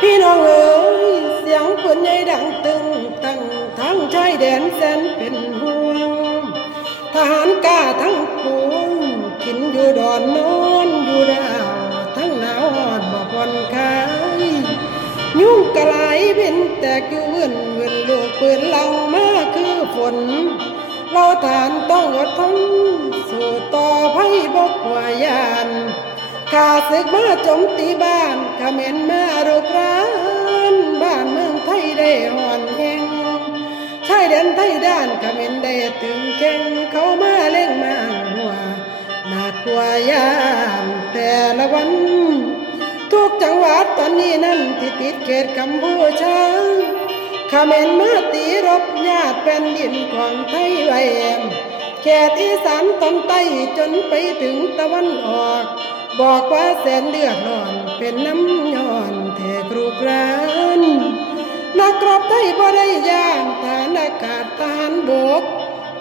พี่น้องเอ๋ยเสียงปืนใหญ่ดังตึงตั้งทั้งชายแดนแสนเป็นห่วงทหารกล้าทั้งปวงกินอยู่ดอนนอนอยู่ดาวทั้งหนาวหอดบ่ผ่อนคลายยุ่งกระไหลเป็นแตกอยู่เวินเวินลูกปืนลังมาคือฝนเราทานต้องอดทนสู่ต่อภัยบกว่ายานข้าศึกมาโจมตีบ้านเขมรมารุกรานบ้านเมืองไทยได้ห่อนแห่งชายแดนไทยด้านเขมรได้ตึงแข็งเขามาเล่งมาหัวน่ากลัวยานแต่ละวันทุกจังหวัดตอนนี้นั้นที่ติดเขตกัมพูชาเขมรมาตีรบญาติแผ่นดินของไทยไว้เขตอีสานตอนใต้จนไปถึงตะวันออกบอกว่าแสนเลือดร้อนเป็นน้ำย้อนเทกรุกรานนักรบไทยบ่ได้ย่านฐานอากาศทหารบก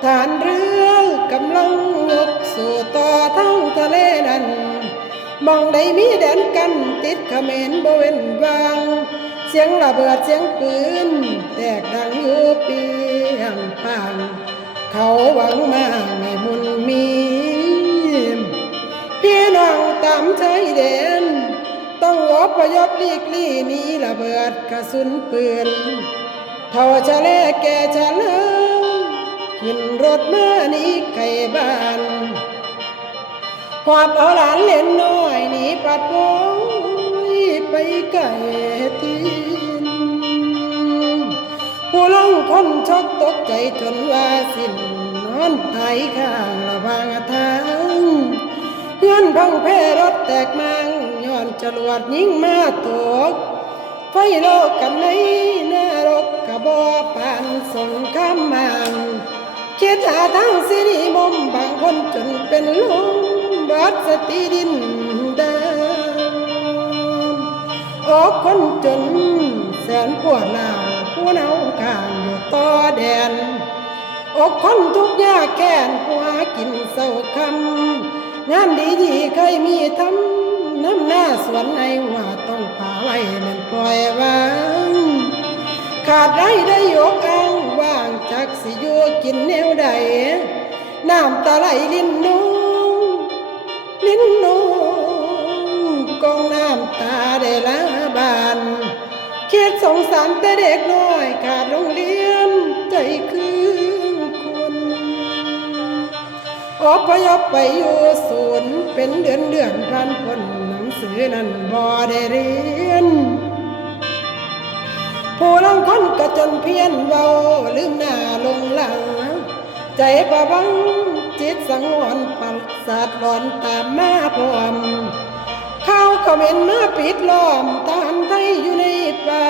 ทหารเรือกำลังยกสู่ต่อทั้งทะเลนั้นมองได้มีแดนกันติดเขมรบ่เว้นวางเสียงระเบิดเสียงปืนแตกดังอยู่เปียงปังเขาหวังมาให้มุนมีพี่น้องตามชายแดนต้องอพยพหลีกลี่หนีระเบิดกระสุนปืนเท่าชะเลแก่ชะเลาขึ้นรถมาหนีไก่บ้านหอบเอาหลานเล่นน้อยหนีปัดโอยไปไก่ตีนผู้ลงคนชกตกใจจนว่าสิ้นนอนตายข้างระหว่างทางเงื่อนพังเพรถแตกมังย้อนจรวดยิงมาตกไฟโลกกันในนรกกะบ่ปานสงครามมังคิดหาทางสิริมมบางคนจนเป็นลมบัดสติดินดาอกคนจนแสนปวดหนาวผู้หนาวข้างอยู่ต่อแดนอกคนทุกข์ยากแค้นผู้หากินเศร้าคำงานดีๆเคยมีทำน้ำหน้าสวนในว่าต้องพาไว้มันปล่อยวางขาดได้ยกอ้างว่างจากสิอยู่กินแนวใดน้ำตาไหลลิ้นน้องกองน้ำตาได้ละบานคิดสงสารแต่เด็กน้อยขาดโรงเรียนใจคือคนอพยพไปอยู่ศูนย์เป็นเดือนผ่านพ้นหนังสือนั้นบ่ได้เรียนผู้ลังคนก็จนเพี้ยนเบาลืมหน้าลงหลังใจประวังจิตสังวรปัสสาทหลอนตามมาพร้อมเข้าเขมรมาปิดล้อมทหารไทยอยู่ในป่า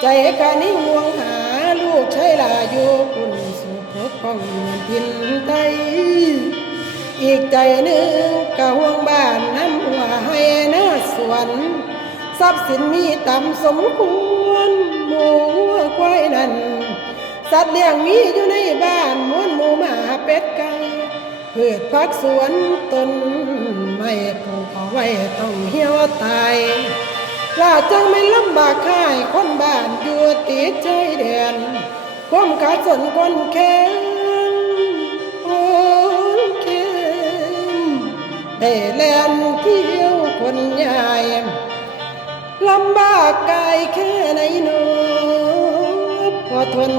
ใจกะนิ่งห่วงหาลูกชายลาอยู่ปุ่นสู่ปกป้องดินไทยอีกใจหนึ่งกะห่วงบ้านน้ำหัวให้หน้าสวนทรัพย์สินมีต่ำสมควรหมูควายนั่นสัตว์เลี้ยงมีอยู่ในบ้านม้วนหมูหมาเป็ดไก่พืชผักสวนต้นไม้ปลูกเอาไว้ต้องเหี่ยวตายว่าจังไม่ลำบากค่ายคนบ้านอยู่ติดชายแดนความขาดสนคนแค้นคนแค้นได้แล่นเที่ยวคนใหญ่ลำบากกายแค่ไหนหนอพอทน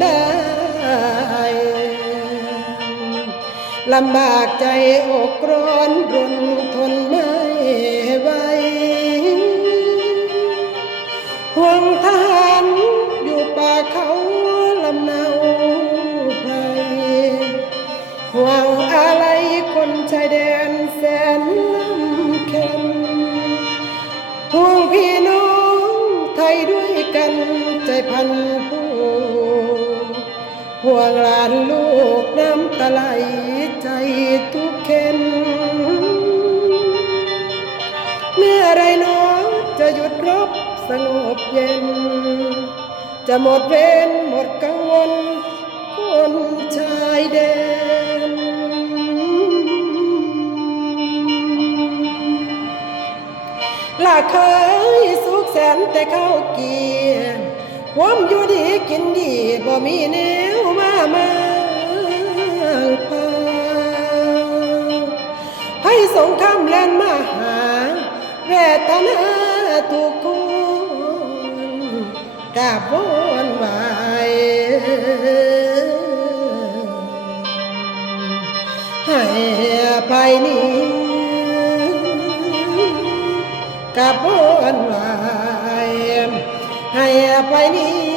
ได้ลำบากใจอกร้อนรนทนไม่ไหวห่วงทหารอยู่ป่าเขาลำเนาไพรห่วงอะไรคนชายแดนแสนลำเค็มห่วงพี่น้องไทยด้วยกันใจพันผู้ห่วงหลานลูกน้ำตาไหลใจทุกเข็นเมื่อไรน้องจะหยุดรบสงบเย็นจะหมดเวรหมดกังวลคนชายแดน ค ล่ะเคยสุขแสนแต่เข้าเกียรความอยู่ดีกินดีบ่มีแนวมาพาให้สงครามแล่นมาหาเวทนาทุกคนกราบวอนไหวให้ไปนี้กราบวอนไหวให้ไปนี้